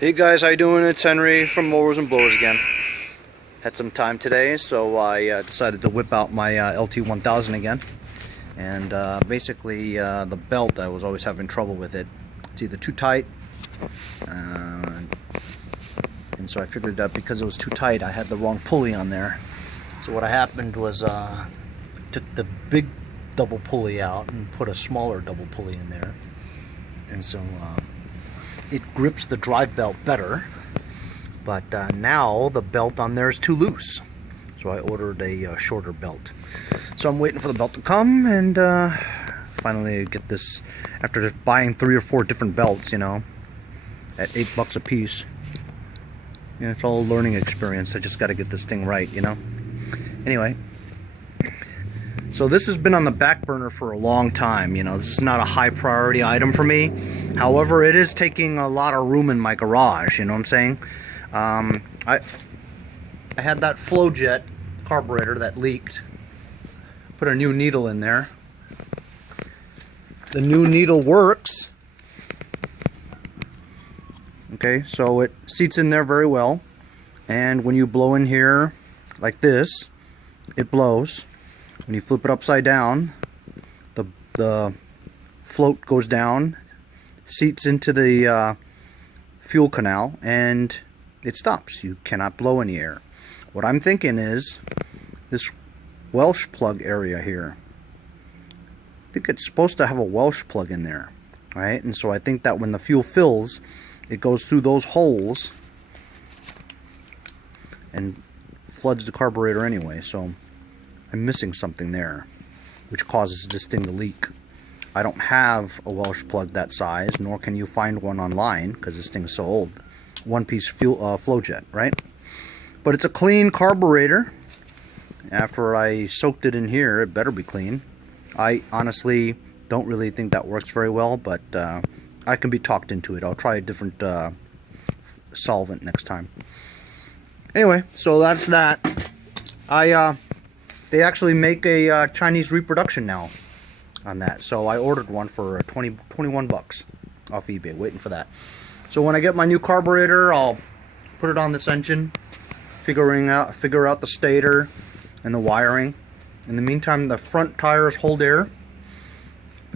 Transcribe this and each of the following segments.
Hey guys, how you doing? It's Henry from Mowers and Blowers again. Had some time today, so I decided to whip out my LT1000 again. And basically, the belt, I was always having trouble with it. It's either too tight, and so I figured that because it was too tight, I had the wrong pulley on there. So what happened was, took the big double pulley out and put a smaller double pulley in there. And so it grips the drive belt better, but now the belt on there is too loose, so I ordered a shorter belt. So I'm waiting for the belt to come and finally get this, after buying 3 or 4 different belts, you know, at $8 a piece. You know, it's all a learning experience. I just got to get this thing right, you know. Anyway, so this has been on the back burner for a long time. You know, this is not a high priority item for me. However, it is taking a lot of room in my garage, you know what I'm saying? I had that flow jet carburetor that leaked. Put a new needle in there. The new needle works. Okay, so it seats in there very well. And when you blow in here like this, it blows. When you flip it upside down, the float goes down, seats into the fuel canal, and it stops. You cannot blow any air. What I'm thinking is this Welsh plug area here. I think it's supposed to have a Welsh plug in there, right? And so I think that when the fuel fills, it goes through those holes and floods the carburetor anyway. So I'm missing something there, which causes this thing to leak. I don't have a Welsh plug that size, nor can you find one online because this thing is so old. One-piece flow jet, right? But it's a clean carburetor. After I soaked it in here, it better be clean. I honestly don't really think that works very well, but I can be talked into it. I'll try a different solvent next time. Anyway, so that's that. They actually make a Chinese reproduction now on that, so I ordered one for 21 bucks off eBay, waiting for that. So when I get my new carburetor, I'll put it on this engine, figure out the stator and the wiring. In the meantime, the front tires hold air,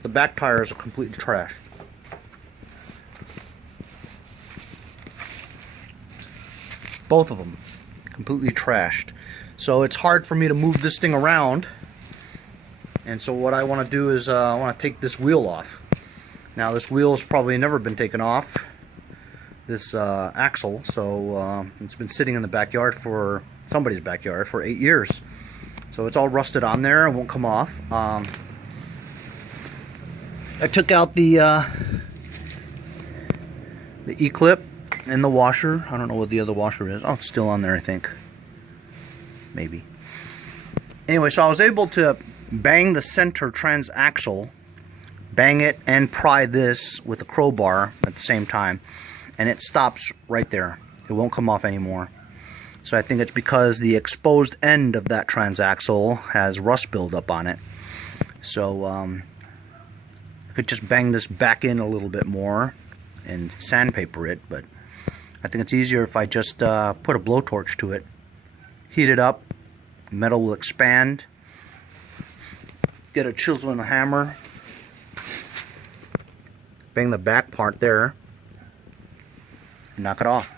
the back tires are completely trashed. Both of them completely trashed. So it's hard for me to move this thing around. And so what I want to do is I want to take this wheel off. Now this wheel has probably never been taken off, this axle, so it's been sitting in the backyard, for somebody's backyard, for 8 years. So it's all rusted on there and won't come off. I took out the E-clip and the washer. I don't know what the other washer is. Oh, it's still on there, I think. Maybe. Anyway, so I was able to bang the center transaxle, bang it and pry this with a crowbar at the same time, and it stops right there. It won't come off anymore. So I think it's because the exposed end of that transaxle has rust buildup on it. So I could just bang this back in a little bit more and sandpaper it, but I think it's easier if I just put a blowtorch to it, heat it up, metal will expand, get a chisel and a hammer, bang the back part there, and knock it off.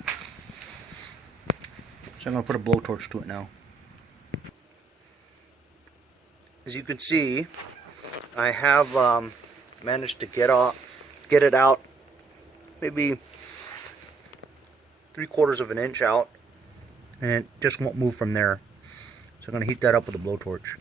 So I'm going to put a blowtorch to it now. As you can see, I have managed to get it out maybe 3/4 of an inch out, and it just won't move from there. So I'm going to heat that up with a blowtorch.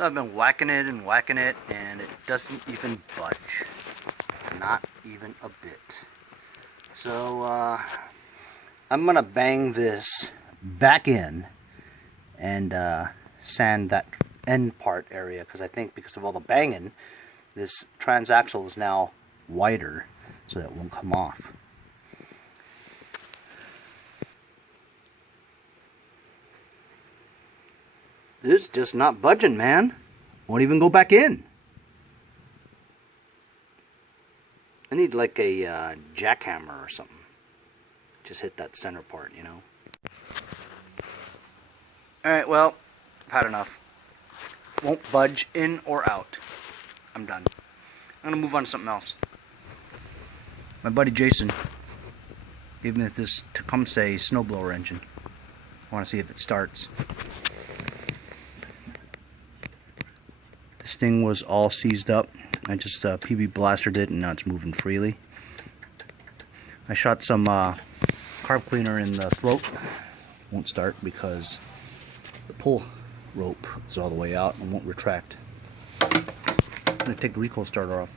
So I've been whacking it, and it doesn't even budge. Not even a bit. So I'm gonna bang this back in and sand that end part area, because I think because of all the banging, this transaxle is now wider, so that it won't come off. It's just not budging, man. Won't even go back in. I need like a jackhammer or something. Just hit that center part, you know. Alright, well, I've had enough. Won't budge in or out. I'm done. I'm gonna move on to something else. My buddy Jason gave me this Tecumseh snowblower engine. I want to see if it starts. This thing was all seized up. I just PB blastered it, and now it's moving freely. I shot some carb cleaner in the throat. Won't start because the pull rope is all the way out and won't retract. I'm going to take the recoil starter off.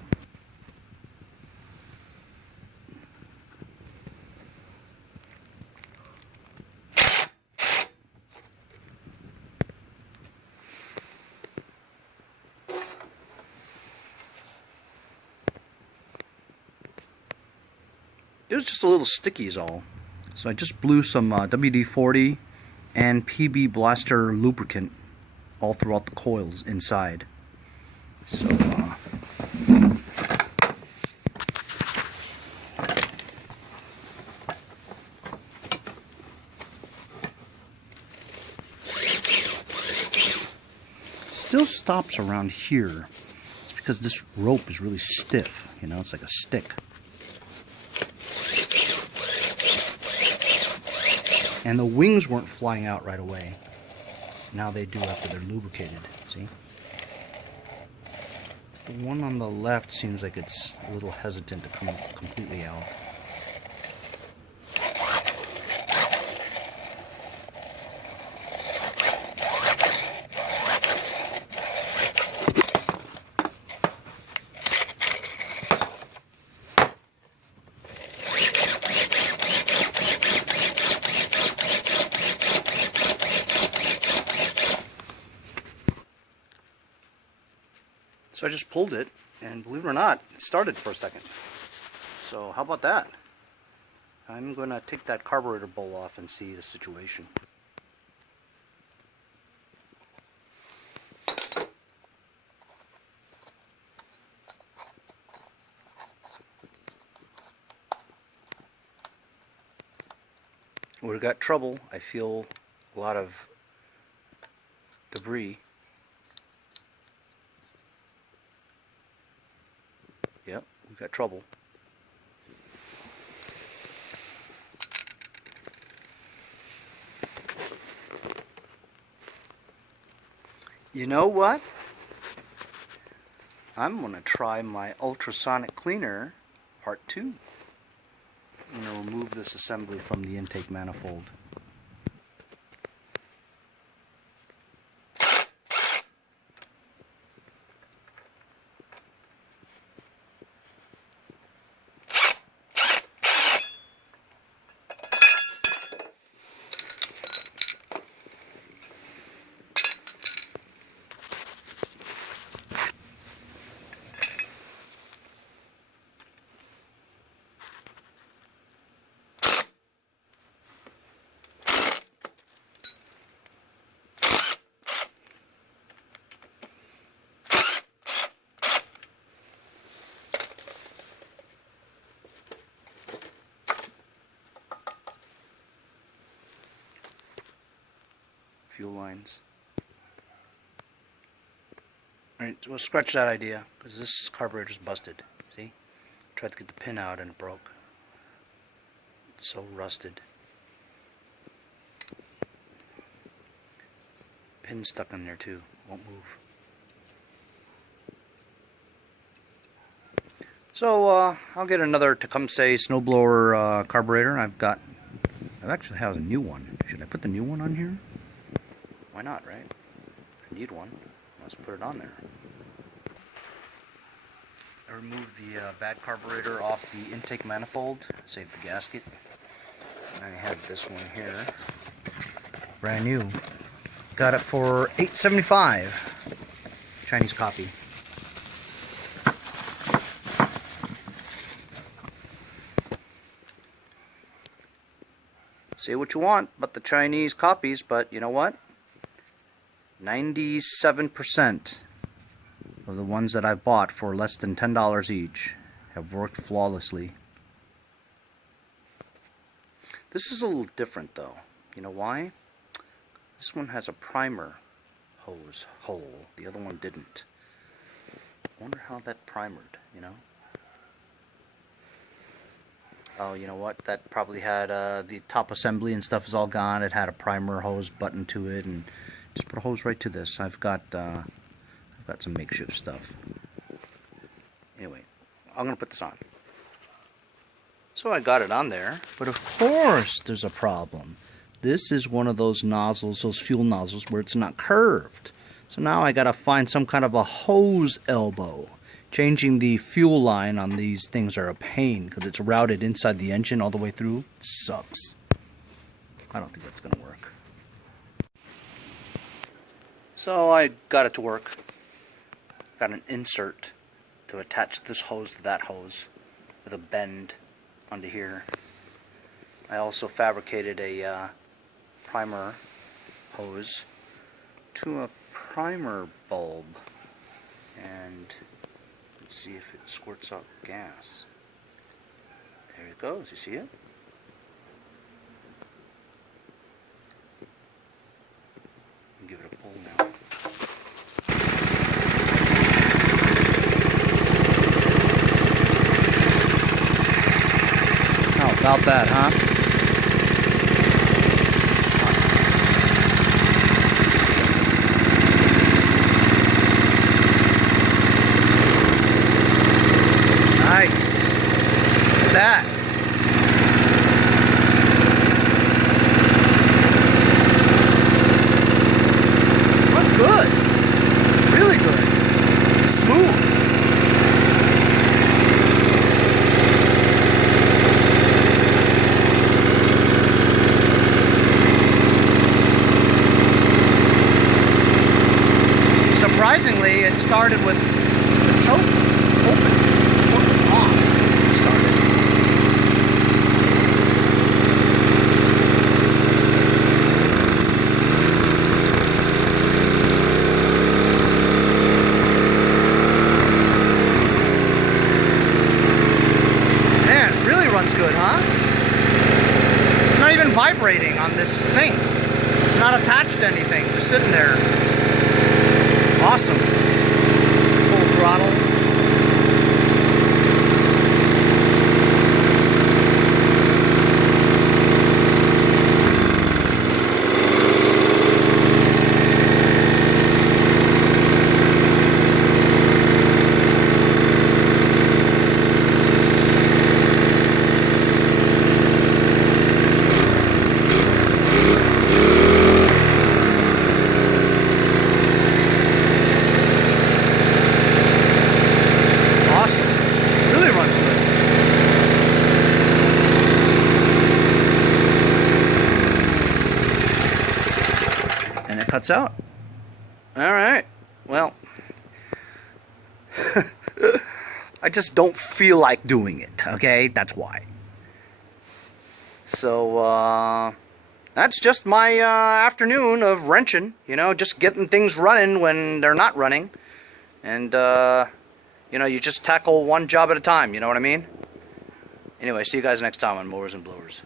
It was just a little sticky is all. So I just blew some WD-40 and PB blaster lubricant all throughout the coils inside. So still stops around here. It's because this rope is really stiff, you know, it's like a stick. And the wings weren't flying out right away. Now they do after they're lubricated, see? The one on the left seems like it's a little hesitant to come completely out. So I just pulled it, and believe it or not, it started for a second. So how about that? I'm going to take that carburetor bowl off and see the situation. We've got trouble. I feel a lot of debris. Yep, we've got trouble. You know what? I'm going to try my ultrasonic cleaner part 2. I'm going to remove this assembly from the intake manifold. Fuel lines. Alright, we'll scratch that idea, because this carburetor's busted. See? Tried to get the pin out and it broke. It's so rusted. Pin's stuck in there too. Won't move. So I'll get another Tecumseh snowblower carburetor. I actually have a new one. Should I put the new one on here? Why not, right? I need one. Let's put it on there. I removed the bad carburetor off the intake manifold, saved the gasket. I have this one here, brand new. Got it for $8.75. Chinese copy. Say what you want about the Chinese copies, but you know what? 97% of the ones that I've bought for less than $10 each have worked flawlessly. This is a little different though. You know why? This one has a primer hose hole. The other one didn't. I wonder how that primered, you know? Oh, you know what? That probably had the top assembly and stuff is all gone. It had a primer hose button to it, and just put a hose right to this. I've got some makeshift stuff. Anyway, I'm gonna put this on. So I got it on there, but of course there's a problem. This is one of those nozzles, those fuel nozzles, where it's not curved. So now I gotta find some kind of a hose elbow. Changing the fuel line on these things are a pain because it's routed inside the engine all the way through. It sucks. I don't think that's gonna work. So I got it to work. Got an insert to attach this hose to that hose with a bend onto here. I also fabricated a primer hose to a primer bulb, and let's see if it squirts out gas. There it goes, you see it? I'll give it a pull now. How about that, huh? Nice. Look at that. That's good. Really good. Smooth. Surprisingly, it started with the choke open. The choke was off. It started. Man, it really runs good, huh? It's not even vibrating on this thing. It's not attached to anything, just sitting there. Awesome. Full throttle. Cuts out. Alright, well, I just don't feel like doing it, okay? That's why. So, that's just my afternoon of wrenching, you know, just getting things running when they're not running. And, you know, you just tackle one job at a time, you know what I mean? Anyway, see you guys next time on Mowers and Blowers.